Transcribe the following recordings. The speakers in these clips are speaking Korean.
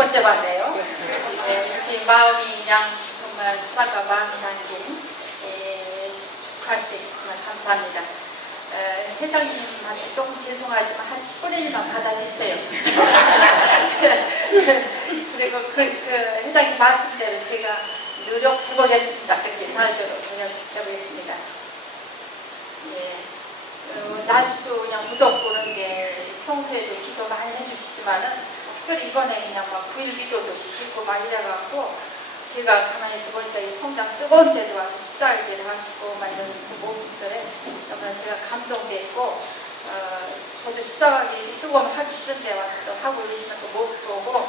번째 봤네요. 네, 이렇게 마음이 그냥 정말 사랑과 마음이 담긴 예, 축하식 정말 감사합니다. 에, 회장님한테 조금 죄송하지만 한 10분의 1만 받아주세요. 그리고 그, 그 회장님 말씀대로 제가 노력해보겠습니다. 그렇게 살도록 노력해보겠습니다. 예. 어, 날씨도 그냥 무덥고 그런데 평소에도 기도 많이 해주시지만은 특별히 이번에 그냥 막 9일 기도도 시키고 막 이래갖고 제가 가만히 있다 보니까 이 성장 뜨거운 데도 와서 십자가기를 하시고 막 이런 그 모습들에 너무나 제가 감동됐고 어, 저도 십자가기 뜨거우면 하기 싫은데 와서 또 하고 계시는 그 모습 보고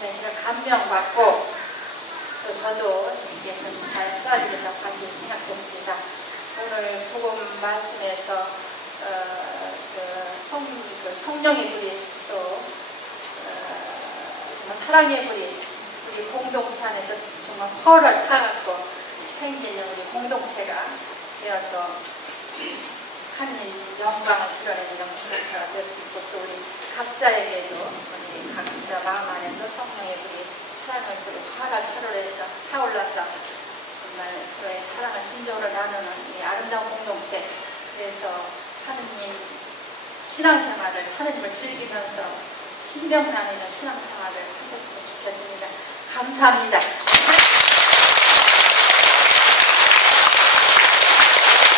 굉장히 제가 감명받고 또 저도 이게 좀잘 써야되겠다고 다시 생각했습니다. 오늘 복음 말씀에서 어, 그 성, 그 성령의 불이 사랑의 불이 우리 공동체 안에서 정말 펄을 타갖고 생기는 우리 공동체가 되어서 하나님 영광을 드러내는 이런 공동체가 될 수 있고 또 우리 각자에게도 우리 각자 마음 안에도 성령의 불이 사랑의 불이 활활 타올라서 타올라서 정말 서로의 사랑을 진정으로 나누는 이 아름다운 공동체 그래서 하느님 신앙생활을 하느님을 즐기면서 신명 나누는 신앙생활을 하셨으면 좋겠습니다. 감사합니다.